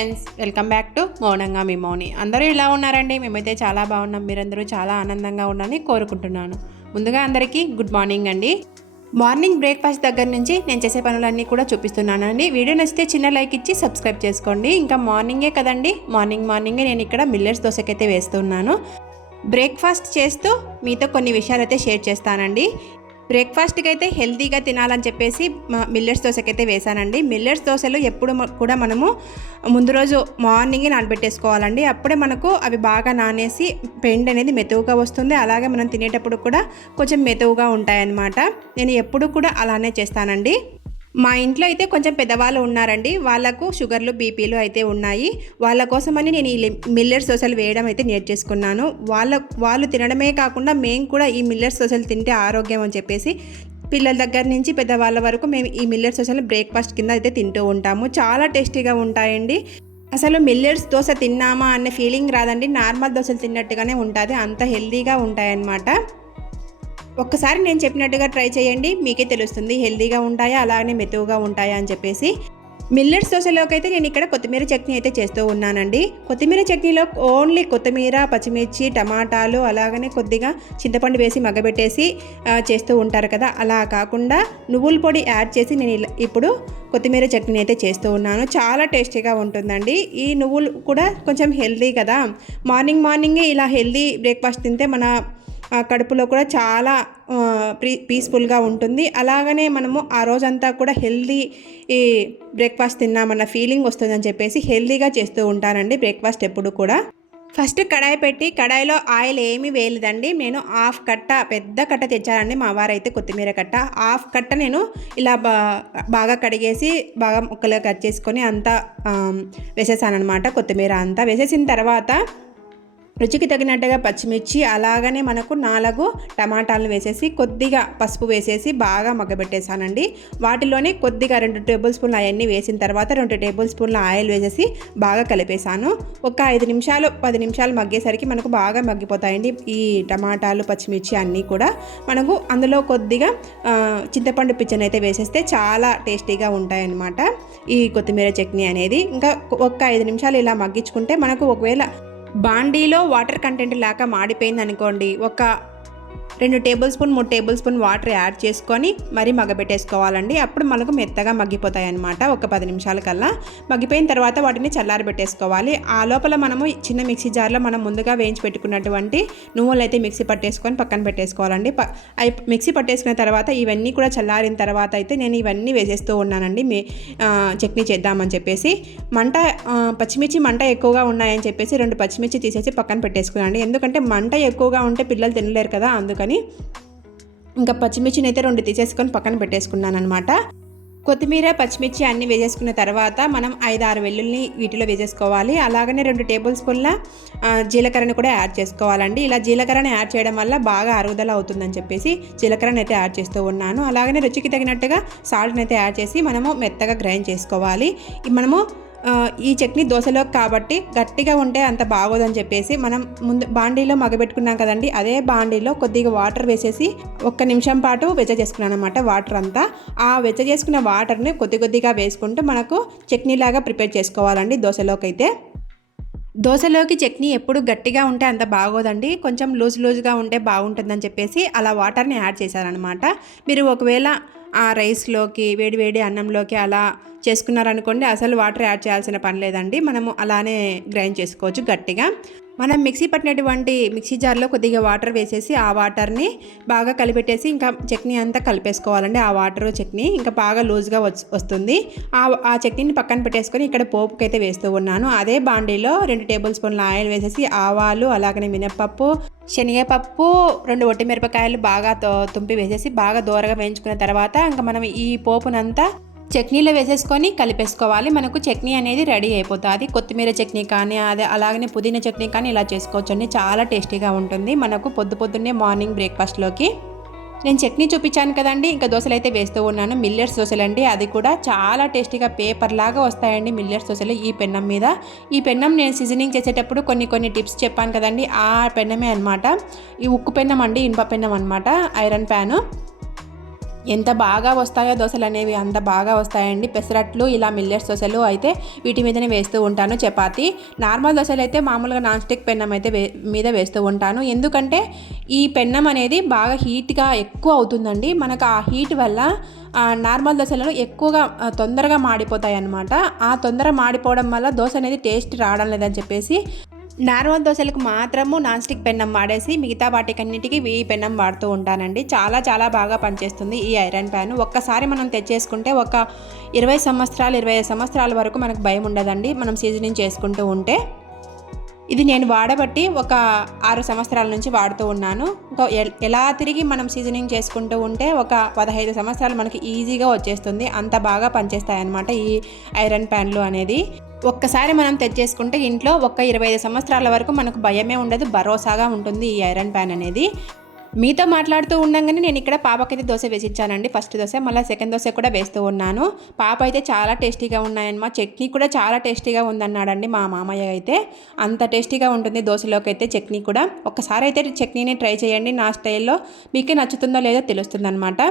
Friends welcome back to మౌనంగా మీ మౌని. అందరూ ఇలా ఉన్నారండి? మేమైతే చాలా బాగున్నాం. మీరందరూ చాలా ఆనందంగా ఉన్నారని కోరుకుంటున్నాను. ముందుగా అందరికీ గుడ్ మార్నింగ్ అండి. మార్నింగ్ బ్రేక్ఫాస్ట్ దగ్గర నుంచి నేను చేసే పనులన్నీ కూడా చూపిస్తున్నానండి. వీడియో నచ్చితే చిన్న లైక్ ఇచ్చి సబ్స్క్రైబ్ చేసుకోండి. ఇంకా మార్నింగే కదండి? మార్నింగ్ మార్నింగే నేను ఇక్కడ మిల్లెట్స్ దోశకైతే వేస్తున్నాను. బ్రేక్ఫాస్ట్ చేస్తూ మీతో కొన్ని విషయాలు అయితే షేర్ చేస్తానండి. బ్రేక్ఫాస్ట్కి అయితే హెల్తీగా తినాలని చెప్పేసి మిల్లెట్స్ దోశకైతే వేసానండి మిల్లెట్స్ దోశలు ఎప్పుడు కూడా మనము ముందు రోజు మార్నింగే నానబెట్టేసుకోవాలండి. అప్పుడే మనకు అవి బాగా నానేసి పెండ్ అనేది మెతువుగా వస్తుంది. అలాగే మనం తినేటప్పుడు కూడా కొంచెం మెతువుగా ఉంటాయన్నమాట. నేను ఎప్పుడు కూడా అలానే చేస్తానండి. మా ఇంట్లో అయితే కొంచెం పెద్దవాళ్ళు ఉన్నారండి. వాళ్ళకు షుగర్లు బీపీలు అయితే ఉన్నాయి. వాళ్ళ కోసమని నేను ఈ మిల్లెట్ దోశలు వేయడం అయితే నేర్చేసుకున్నాను వాళ్ళ వాళ్ళు తినడమే కాకుండా మేము కూడా ఈ మిల్లెట్స్ దోశలు తింటే ఆరోగ్యం అని చెప్పేసి పిల్లల దగ్గర నుంచి పెద్దవాళ్ళ వరకు మేము ఈ మిల్లెట్స్ దోశలు బ్రేక్ఫాస్ట్ కింద అయితే తింటూ ఉంటాము. చాలా టేస్టీగా ఉంటాయండి. అసలు మిల్లెట్స్ దోశ తిన్నామా అనే ఫీలింగ్ రాదండి. నార్మల్ దోశలు తిన్నట్టుగానే ఉంటుంది. అంత హెల్తీగా ఉంటాయన్నమాట. ఒక్కసారి నేను చెప్పినట్టుగా ట్రై చేయండి. మీకే తెలుస్తుంది హెల్దీగా ఉంటాయా అలాగే మెతువుగా ఉంటాయా అని చెప్పేసి. మిల్లెట్స్ దోశలోకి అయితే నేను ఇక్కడ కొత్తిమీర చట్నీ అయితే చేస్తూ ఉన్నానండి. కొత్తిమీర చట్నీలో ఓన్లీ కొత్తిమీర పచ్చిమిర్చి టమాటాలు అలాగనే కొద్దిగా చింతపండు వేసి మగ్గబెట్టేసి చేస్తూ ఉంటారు కదా. అలా కాకుండా నువ్వుల పొడి యాడ్ చేసి నేను ఇలా- ఇప్పుడు కొత్తిమీర చట్నీ అయితే చేస్తూ ఉన్నాను. చాలా టేస్టీగా ఉంటుందండి. ఈ నువ్వులు కూడా కొంచెం హెల్దీ కదా. మార్నింగ్ మార్నింగే ఇలా హెల్దీ బ్రేక్ఫాస్ట్ తింటే మన కడుపులో కూడా చాలా పీ పీస్ఫుల్గా ఉంటుంది. అలాగనే మనము ఆ రోజంతా కూడా హెల్దీ ఈ బ్రేక్ఫాస్ట్ తిన్నామన్న ఫీలింగ్ వస్తుందని చెప్పేసి హెల్దీగా చేస్తూ ఉంటానండి బ్రేక్ఫాస్ట్ ఎప్పుడు కూడా. ఫస్ట్ కడాయి పెట్టి కడాయిలో ఆయిల్ ఏమీ వేయలేదండి. నేను హాఫ్ కట్ట పెద్ద కట్ట తెచ్చానండి. మా వారైతే కొత్తిమీర కట్ట. హాఫ్ కట్ట నేను ఇలా బా బాగా కడిగేసి బాగా ముక్కలుగా కట్ చేసుకొని అంతా వేసేసాను అనమాట కొత్తిమీర అంతా. వేసేసిన తర్వాత రుచికి తగినట్టుగా పచ్చిమిర్చి అలాగనే మనకు నాలుగు టమాటాలను వేసేసి కొద్దిగా పసుపు వేసేసి బాగా మగ్గబెట్టేసానండి వాటిలోనే కొద్దిగా రెండు టేబుల్ స్పూన్లు అవన్నీ వేసిన తర్వాత రెండు టేబుల్ స్పూన్ల ఆయిల్ వేసేసి బాగా కలిపేసాను ఒక ఐదు నిమిషాలు పది నిమిషాలు మగ్గేసరికి మనకు బాగా మగ్గిపోతాయండి ఈ టమాటాలు పచ్చిమిర్చి అన్నీ కూడా. మనకు అందులో కొద్దిగా చింతపండు పిచ్చని అయితే వేసేస్తే చాలా టేస్టీగా ఉంటాయన్నమాట ఈ కొత్తిమీర చట్నీ అనేది. ఇంకా ఒక్క ఐదు నిమిషాలు ఇలా మగ్గించుకుంటే మనకు ఒకవేళ బాండీలో వాటర్ కంటెంట్ లేక మాడిపోయింది అనుకోండి ఒక రెండు టేబుల్ స్పూన్ మూడు టేబుల్ స్పూన్ వాటర్ యాడ్ చేసుకొని మరీ మగ్గబెట్టేసుకోవాలండి. అప్పుడు మనకు మెత్తగా మగ్గిపోతాయి అనమాట ఒక పది నిమిషాల కల్లా. మగ్గిపోయిన తర్వాత వాటిని చల్లారి పెట్టేసుకోవాలి ఆ లోపల మనము చిన్న మిక్సీ జార్లో మనం ముందుగా వేయించి పెట్టుకున్నటువంటి నువ్వులు అయితే మిక్సీ పట్టేసుకొని పక్కన పెట్టేసుకోవాలండి. ప- అయి మిక్సీ పట్టేసుకున్న తర్వాత ఇవన్నీ కూడా చల్లారిన తర్వాత అయితే నేను ఇవన్నీ వేసేస్తూ ఉన్నానండి. మీ చట్నీ చేద్దామని చెప్పేసి. మంట పచ్చిమిర్చి మంట ఎక్కువగా ఉన్నాయని చెప్పేసి రెండు పచ్చిమిర్చి తీసేసి పక్కన పెట్టేసుకున్నాను ఎందుకంటే మంట ఎక్కువగా ఉంటే పిల్లలు తినలేరు కదా అందుకు అందుకని ఇంకా పచ్చిమిర్చిని అయితే రెండు తీసేసుకొని పక్కన పెట్టేసుకున్నాను అనమాట కొత్తిమీర పచ్చిమిర్చి అన్నీ వేసేసుకున్న తర్వాత మనం ఐదు ఆరు వెల్లుల్ని వీటిలో వేసేసుకోవాలి. అలాగనే రెండు టేబుల్ స్పూన్ల జీలకర్రని కూడా యాడ్ చేసుకోవాలండి. ఇలా జీలకర్రని యాడ్ చేయడం వల్ల బాగా అరుగుదల అవుతుందని చెప్పేసి జీలకర్రని అయితే యాడ్ చేస్తూ ఉన్నాను. అలాగనే రుచికి తగినట్టుగా సాల్ట్ని అయితే యాడ్ చేసి మనము మెత్తగా గ్రైండ్ చేసుకోవాలి. మనము ఈ చట్నీ దోశలో కాబట్టి గట్టిగా ఉంటే అంత బాగోదని చెప్పేసి మనం ముందు బాండీలో మగబెట్టుకున్నాం కదండి అదే బాండీలో కొద్దిగా వాటర్ వేసేసి ఒక్క నిమిషం పాటు వెచ్చ చేసుకున్నాను అనమాట వాటర్ అంతా. ఆ వెచ్చ చేసుకున్న వాటర్ని కొద్ది కొద్దిగా వేసుకుంటూ మనకు చట్నీలాగా ప్రిపేర్ చేసుకోవాలండి దోశలోకి అయితే దోశలోకి చట్నీ ఎప్పుడు గట్టిగా ఉంటే అంత బాగోదండి కొంచెం లూజ్ లూజ్గా ఉంటే బాగుంటుందని చెప్పేసి అలా వాటర్ని యాడ్ చేశారనమాట మీరు ఒకవేళ ఆ రైస్లోకి వేడి వేడి అన్నంలోకి అలా చేసుకున్నారనుకోండి అసలు వాటర్ యాడ్ చేయాల్సిన పని లేదండి. మనము అలానే గ్రైండ్ చేసుకోవచ్చు గట్టిగా. మనం మిక్సీ పట్టినటువంటి మిక్సీ జార్లో కొద్దిగా వాటర్ వేసేసి ఆ వాటర్ని బాగా కలిపెట్టేసి ఇంకా చట్నీ అంతా కలిపేసుకోవాలండి. ఆ వాటర్ చట్నీ ఇంకా బాగా లూజ్గా వస్తుంది. ఆ ఆ చట్నీని పక్కన పెట్టేసుకొని ఇక్కడ పోపుకి అయితే వేస్తూ ఉన్నాను. అదే బాండీలో రెండు టేబుల్ స్పూన్ల ఆయిల్ వేసేసి ఆవాలు అలాగనే మినప్పప్పు శనగపప్పు రెండు ఒట్టి మిరపకాయలు బాగా తో- తుంపి వేసేసి బాగా దూరగా వేయించుకున్న తర్వాత ఇంకా మనం ఈ పోపునంతా చట్నీలో వేసేసుకొని కలిపేసుకోవాలి. మనకు చట్నీ అనేది రెడీ అయిపోతుంది. కొత్తిమీర చట్నీ కానీ అదే అలాగనే పుదీనా చట్నీ కానీ ఇలా చేసుకోవచ్చండి చాలా టేస్టీగా ఉంటుంది. మనకు పొద్దు పొద్దున్నే మార్నింగ్ బ్రేక్ఫాస్ట్లోకి నేను చట్నీ చూపించాను కదండి. ఇంకా దోశలు అయితే వేస్తూ ఉన్నాను. మిల్లెట్స్ దోశలు అండి. అది కూడా చాలా టేస్టీగా పేపర్ లాగా వస్తాయండి మిల్లెట్స్ దోశలు ఈ పెన్నం మీద. ఈ పెన్నం నేను సీజనింగ్ చేసేటప్పుడు కొన్ని కొన్ని టిప్స్ చెప్పాను కదండి. ఆ పెన్నమే అనమాట ఈ ఉక్కు పెన్నం అండి ఇనుప పెన్నం అనమాట ఐరన్ ప్యాను. ఎంత బాగా వస్తాయో దోశలు అనేవి అంత బాగా వస్తాయండి. పెసరట్లు ఇలా మిల్లెట్స్ దోశలు అయితే వీటి మీదనే వేస్తూ ఉంటాను చపాతి. నార్మల్ దోశలు అయితే మామూలుగా నాన్ స్టిక్ పెన్నం అయితే వే మీద వేస్తూ ఉంటాను. ఎందుకంటే ఈ పెన్నం అనేది బాగా హీట్గా ఎక్కువ అవుతుందండి. మనకు ఆ హీట్ వల్ల నార్మల్ దోశలను ఎక్కువగా తొందరగా మాడిపోతాయి అన్నమాట ఆ తొందర మాడిపోవడం వల్ల దోశ అనేది టేస్ట్ రావడం లేదని చెప్పేసి నార్మల్ దోశలకు మాత్రము నాన్ స్టిక్ పెన్నం వాడేసి మిగతా వాటికన్నిటికీ ఈ పెన్నం వాడుతూ ఉంటానండి. చాలా చాలా బాగా పనిచేస్తుంది ఈ ఐరన్ ప్యాన్. ఒక్కసారి మనం తెచ్చేసుకుంటే ఒక ఇరవై సంవత్సరాలు ఇరవై సంవత్సరాల వరకు మనకు భయం ఉండదండి. మనం సీజనింగ్ చేసుకుంటూ ఉంటే. ఇది నేను వాడబట్టి ఒక ఆరు సంవత్సరాల నుంచి వాడుతూ ఉన్నాను. ఎలా తిరిగి మనం సీజనింగ్ చేసుకుంటూ ఉంటే ఒక పదహైదు సంవత్సరాలు మనకి ఈజీగా వచ్చేస్తుంది. అంత బాగా పనిచేస్తాయి అన్నమాట ఈ ఐరన్ ప్యాన్లు అనేది. ఒక్కసారి మనం తెచ్చేసుకుంటే ఇంట్లో ఒక ఇరవై ఐదు సంవత్సరాల వరకు మనకు భయమే ఉండదు భరోసాగా ఉంటుంది ఈ ఐరన్ ప్యాన్ అనేది. మీతో మాట్లాడుతూ ఉండగానే నేను ఇక్కడ పాపకైతే దోశ వేసిచ్చానండి. ఫస్ట్ దోశ మళ్ళీ సెకండ్ దోశ కూడా వేస్తూ ఉన్నాను. పాప అయితే చాలా టేస్టీగా ఉన్నాయన్నమా చట్నీ కూడా చాలా టేస్టీగా ఉందన్నాడండి మా మామయ్య అయితే. అంత టేస్టీగా ఉంటుంది దోశలోకి అయితే చట్నీ కూడా. ఒకసారి అయితే చట్నీని ట్రై చేయండి. నా స్టైల్లో మీకే నచ్చుతుందో లేదో తెలుస్తుందన్నమాట.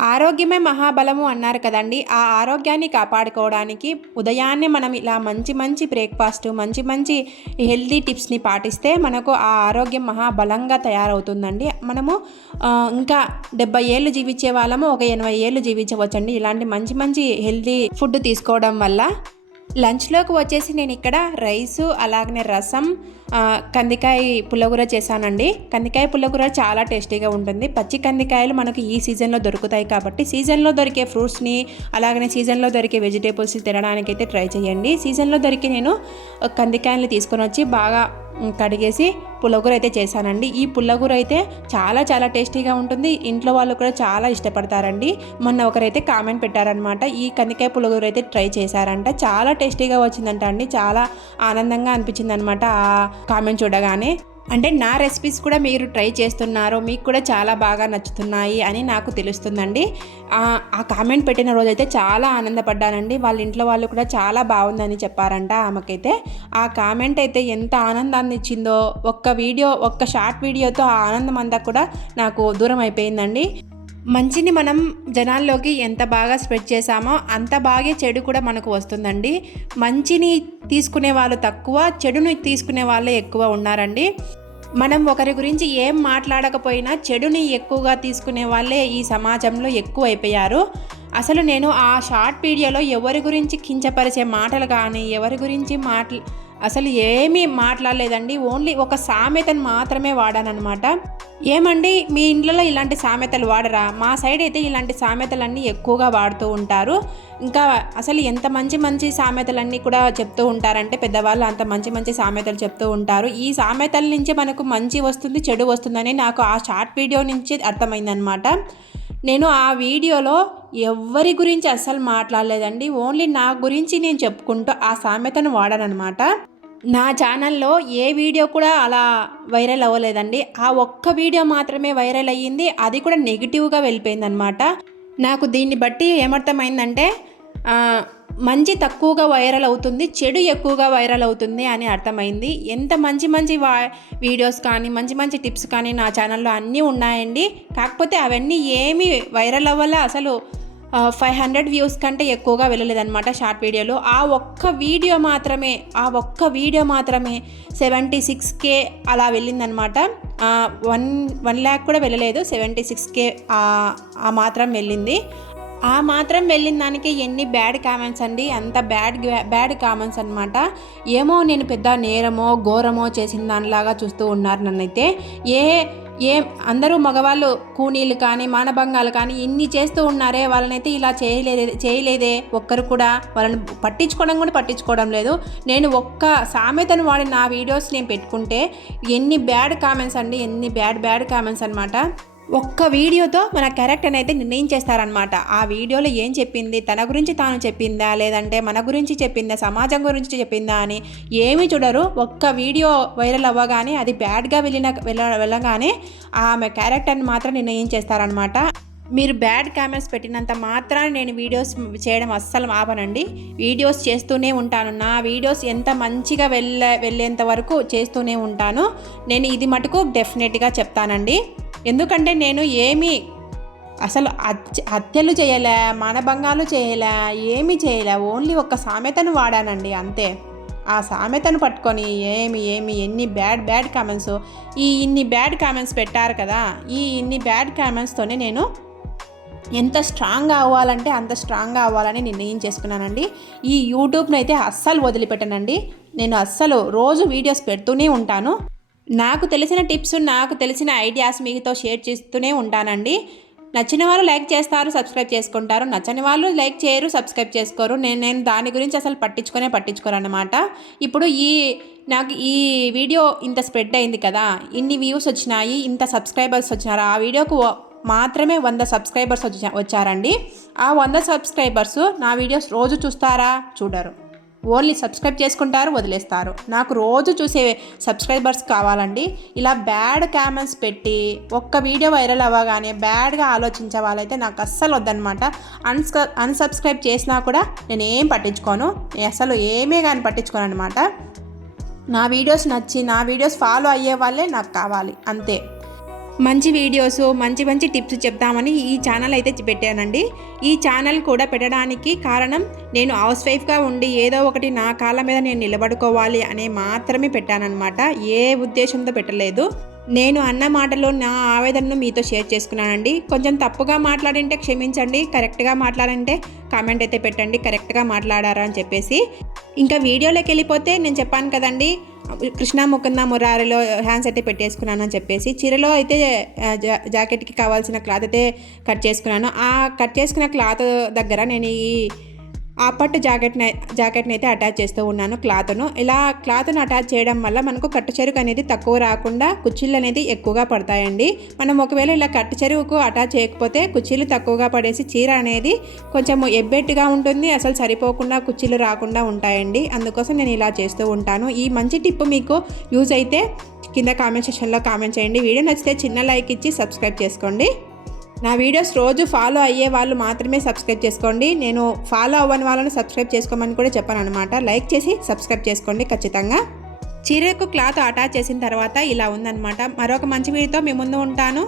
ఆరోగ్యమే మహాబలము అన్నారు కదండి. ఆ ఆరోగ్యాన్ని కాపాడుకోవడానికి ఉదయాన్నే మనం ఇలా మంచి మంచి బ్రేక్ఫాస్ట్ మంచి మంచి హెల్దీ టిప్స్ని పాటిస్తే మనకు ఆ ఆరోగ్యం మహాబలంగా తయారవుతుందండి. మనము ఇంకా డెబ్బై ఏళ్ళు జీవించే వాళ్ళము ఒక ఎనభై ఏళ్ళు జీవించవచ్చండి. ఇలాంటి మంచి మంచి హెల్దీ ఫుడ్ తీసుకోవడం వల్ల లంచ్లోకి వచ్చేసి నేను ఇక్కడ రైసు అలాగనే రసం కందికాయ పుల్లగూర చేశానండి. కందికాయ పుల్లగూర చాలా టేస్టీగా ఉంటుంది. పచ్చి కందికాయలు మనకు ఈ సీజన్లో దొరుకుతాయి కాబట్టి సీజన్లో దొరికే ఫ్రూట్స్ని అలాగనే సీజన్లో దొరికే వెజిటేబుల్స్ని తినడానికైతే ట్రై చేయండి. సీజన్లో దొరికి నేను కందికాయలు తీసుకొని వచ్చి బాగా కడిగేసి పుల్లగూర అయితే చేశానండి. ఈ పుల్లగూర అయితే చాలా చాలా టేస్టీగా ఉంటుంది. ఇంట్లో వాళ్ళు కూడా చాలా ఇష్టపడతారండి. మొన్న ఒకరైతే కామెంట్ పెట్టారనమాట ఈ కందికాయ పుల్లగూర అయితే ట్రై చేశారంట. చాలా టేస్టీగా వచ్చిందంట అండి. చాలా ఆనందంగా అనిపించింది అనమాట ఆ కామెంట్ చూడగానే. అంటే నా రెసిపీస్ కూడా మీరు ట్రై చేస్తున్నారు మీకు కూడా చాలా బాగా నచ్చుతున్నాయి అని నాకు తెలుస్తుందండి. ఆ కామెంట్ పెట్టిన రోజైతే చాలా ఆనందపడ్డానండి. వాళ్ళ ఇంట్లో వాళ్ళు కూడా చాలా బాగుందని చెప్పారంట ఆమెకైతే. ఆ కామెంట్ అయితే ఎంత ఆనందాన్ని ఇచ్చిందో ఒక్క వీడియో ఒక్క షార్ట్ వీడియోతో ఆ ఆనందం అంతా కూడా నాకు దూరం అయిపోయిందండి. మంచిని మనం జనాల్లోకి ఎంత బాగా స్ప్రెడ్ చేశామో అంత బాగా చెడు కూడా మనకు వస్తుందండి. మంచిని తీసుకునే వాళ్ళు తక్కువ చెడుని తీసుకునే వాళ్ళే ఎక్కువ ఉన్నారండి. మనం ఒకరి గురించి ఏం మాట్లాడకపోయినా చెడుని ఎక్కువగా తీసుకునే వాళ్ళే ఈ సమాజంలో ఎక్కువ అయిపోయారు అసలు నేను ఆ షార్ట్ వీడియోలో ఎవరి గురించి కించపరిచే మాటలు కానీ ఎవరి గురించి మాట్లా అసలు ఏమీ మాట్లాడలేదండి. ఓన్లీ ఒక సామెతను మాత్రమే వాడానమాట ఏమండి మీ ఇండ్లలో ఇలాంటి సామెతలు వాడరా? మా సైడ్ అయితే ఇలాంటి సామెతలన్నీ ఎక్కువగా వాడుతూ ఉంటారు. ఇంకా అసలు ఎంత మంచి మంచి సామెతలన్నీ కూడా చెప్తూ ఉంటారంటే పెద్దవాళ్ళు అంత మంచి మంచి సామెతలు చెప్తూ ఉంటారు. ఈ సామెతల నుంచే మనకు మంచి వస్తుంది చెడు వస్తుందని నాకు ఆ షార్ట్ వీడియో నుంచి అర్థమైందనమాట నేను ఆ వీడియోలో ఎవరి గురించి అస్సలు మాట్లాడలేదండి. ఓన్లీ నా గురించి నేను చెప్పుకుంటూ ఆ సామెతను వాడానమాట నా ఛానల్లో ఏ వీడియో కూడా అలా వైరల్ అవ్వలేదండి. ఆ ఒక్క వీడియో మాత్రమే వైరల్ అయ్యింది. అది కూడా నెగిటివ్గా వెళ్ళిపోయిందనమాట నాకు దీన్ని బట్టి ఏమర్థమైందంటే మంచి తక్కువగా వైరల్ అవుతుంది చెడు ఎక్కువగా వైరల్ అవుతుంది అని అర్థమైంది. ఎంత మంచి మంచి వా వీడియోస్ కానీ మంచి మంచి టిప్స్ కానీ నా ఛానల్లో అన్నీ ఉన్నాయండి. కాకపోతే అవన్నీ ఏమీ వైరల్ అవ్వాల. అసలు ఫైవ్ హండ్రెడ్ వ్యూస్ కంటే ఎక్కువగా వెళ్ళలేదన్నమాట షార్ట్ వీడియోలో. ఆ ఒక్క వీడియో మాత్రమే ఆ ఒక్క వీడియో మాత్రమే సెవెంటీ సిక్స్ కే అలా వెళ్ళిందనమాట వన్ వన్ ల్యాక్ కూడా వెళ్ళలేదు. సెవెంటీ సిక్స్ కే ఆ మాత్రం వెళ్ళింది. ఆ మాత్రం వెళ్ళిన దానికి ఎన్ని బ్యాడ్ కామెంట్స్ అండి. అంత బ్యాడ్ బ్యాడ్ కామెంట్స్ అనమాట ఏమో నేను పెద్ద నేరమో ఘోరమో చేసిన దానిలాగా చూస్తూ ఉన్నారు నన్నైతే. ఏ ఏ అందరూ మగవాళ్ళు కూనీలు కానీ మానభంగాలు కానీ ఇన్ని చేస్తూ ఉన్నారే వాళ్ళనైతే ఇలా చేయలేదే చేయలేదే. ఒక్కరు కూడా వాళ్ళని పట్టించుకోవడం కూడా పట్టించుకోవడం లేదు. నేను ఒక్క సామెతను వాడి నా వీడియోస్ నేను పెట్టుకుంటే ఎన్ని బ్యాడ్ కామెంట్స్ అండి ఎన్ని బ్యాడ్ బ్యాడ్ కామెంట్స్ అనమాట ఒక్క వీడియోతో మన క్యారెక్టర్ని అయితే నిర్ణయించేస్తారనమాట ఆ వీడియోలో ఏం చెప్పింది? తన గురించి తాను చెప్పిందా? లేదంటే మన గురించి చెప్పిందా? సమాజం గురించి చెప్పిందా అని ఏమీ చూడరు. ఒక్క వీడియో వైరల్ అవ్వగానే అది బ్యాడ్గా వెళ్ళిన వెళ్ళ వెళ్ళగానే ఆమె క్యారెక్టర్ని మాత్రం నిర్ణయించేస్తారనమాట మీరు బ్యాడ్ కామెంట్స్ పెట్టినంత మాత్రాన్ని నేను వీడియోస్ చేయడం అస్సలు ఆపనండి. వీడియోస్ చేస్తూనే ఉంటాను. నా వీడియోస్ ఎంత మంచిగా వెళ్ళే వెళ్ళేంత వరకు చేస్తూనే ఉంటాను. నేను ఇది మటుకు డెఫినెట్గా చెప్తానండి. ఎందుకంటే నేను ఏమీ అసలు హత్య హత్యలు చేయలే మానభంగాలు చేయలే ఏమీ చేయలే ఓన్లీ ఒక సామెతను వాడానండి అంతే. ఆ సామెతను పట్టుకొని ఏమి ఏమి ఎన్ని బ్యాడ్ బ్యాడ్ కామెంట్స్ ఈ ఇన్ని బ్యాడ్ కామెంట్స్ పెట్టారు కదా ఈ ఇన్ని బ్యాడ్ కామెంట్స్తోనే నేను ఎంత స్ట్రాంగ్ అవ్వాలంటే అంత స్ట్రాంగ్గా అవ్వాలని నిర్ణయం చేసుకున్నానండి. ఈ యూట్యూబ్ని అయితే అస్సలు వదిలిపెట్టనండి. నేను అస్సలు రోజు వీడియోస్ పెడుతూనే ఉంటాను. నాకు తెలిసిన టిప్స్ నాకు తెలిసిన ఐడియాస్ మీతో షేర్ చేస్తూనే ఉంటానండి. నచ్చిన వాళ్ళు లైక్ చేస్తారు సబ్స్క్రైబ్ చేసుకుంటారు. నచ్చని వాళ్ళు లైక్ చేయరు సబ్స్క్రైబ్ చేసుకోరు. నేను నేను దాని గురించి అసలు పట్టించుకునే పట్టించుకోరు అనమాట ఇప్పుడు ఈ నాకు ఈ వీడియో ఇంత స్ప్రెడ్ అయింది కదా ఇన్ని వ్యూస్ వచ్చినాయి ఇంత సబ్స్క్రైబర్స్ వచ్చినారు ఆ వీడియోకు మాత్రమే వంద సబ్స్క్రైబర్స్ వచ్చి వచ్చారండి. ఆ వంద సబ్స్క్రైబర్స్ నా వీడియోస్ రోజు చూస్తారా? చూడరు. ఓన్లీ సబ్స్క్రైబ్ చేసుకుంటారు వదిలేస్తారు. నాకు రోజు చూసే సబ్స్క్రైబర్స్ కావాలండి. ఇలా బ్యాడ్ కామెంట్స్ పెట్టి ఒక్క వీడియో వైరల్ అవ్వగానే బ్యాడ్గా ఆలోచించే వాళ్ళైతే నాకు అస్సలు వద్దనమాట అన్స్క అన్సబ్స్క్రైబ్ చేసినా కూడా నేను ఏం పట్టించుకోను. నేను అసలు ఏమీ కానీ పట్టించుకోను అనమాట నా వీడియోస్ నచ్చి నా వీడియోస్ ఫాలో అయ్యే వాళ్ళే నాకు కావాలి. అంతే. మంచి వీడియోస్ మంచి మంచి టిప్స్ చెప్తామని ఈ ఛానల్ అయితే పెట్టానండి. ఈ ఛానల్ కూడా పెట్టడానికి కారణం నేను హౌస్ వైఫ్గా ఉండి ఏదో ఒకటి నా కాళ్ళ మీద నేను నిలబడుకోవాలి అనే మాత్రమే పెట్టానన్నమాట. ఏ ఉద్దేశంతో పెట్టలేదు. నేను అన్న మాటలో నా ఆవేదనను మీతో షేర్ చేసుకున్నానండి. కొంచెం తప్పుగా మాట్లాడింటే క్షమించండి కరెక్ట్గా మాట్లాడంటే కామెంట్ అయితే పెట్టండి కరెక్ట్గా మాట్లాడారా అని చెప్పేసి. ఇంకా వీడియోలోకి వెళ్ళిపోతే నేను చెప్పాను కదండి కృష్ణ ముకుంద మురారిలో హ్యాండ్స్ అయితే పెట్టేసుకున్నాను అని చెప్పేసి. చీరలో అయితే జా జాకెట్కి కావాల్సిన క్లాత్ అయితే కట్ చేసుకున్నాను. ఆ కట్ చేసుకున్న క్లాత్ దగ్గర నేను ఈ ఆ పట్టు జాకెట్ని జాకెట్ని అయితే అటాచ్ చేస్తూ ఉన్నాను క్లాత్ను. ఇలా క్లాత్ను అటాచ్ చేయడం వల్ల మనకు కట్టు చెరుకు అనేది తక్కువ రాకుండా కుచ్చిళ్ళు అనేది ఎక్కువగా పడతాయండి. మనం ఒకవేళ ఇలా కట్టు చెరువుకు అటాచ్ చేయకపోతే కుచ్చిళ్ళు తక్కువగా పడేసి చీర అనేది కొంచెం ఎబ్బెట్టుగా ఉంటుంది అసలు సరిపోకుండా కుచ్చిళ్ళు రాకుండా ఉంటాయండి. అందుకోసం నేను ఇలా చేస్తూ ఉంటాను. ఈ మంచి టిప్ మీకు యూజ్ అయితే కింద కామెంట్ సెక్షన్లో కామెంట్ చేయండి. వీడియో నచ్చితే చిన్న లైక్ ఇచ్చి సబ్స్క్రైబ్ చేసుకోండి. నా వీడియోస్ రోజు ఫాలో అయ్యే వాళ్ళు మాత్రమే సబ్స్క్రైబ్ చేసుకోండి. నేను ఫాలో అవ్వని వాళ్ళని సబ్స్క్రైబ్ చేసుకోమని కూడా చెప్పాను అనమాట లైక్ చేసి సబ్స్క్రైబ్ చేసుకోండి ఖచ్చితంగా. చీరకు క్లాత్ అటాచ్ చేసిన తర్వాత ఇలా ఉందన్నమాట. మరొక మంచి వీడియోతో మీ ముందు ఉంటాను.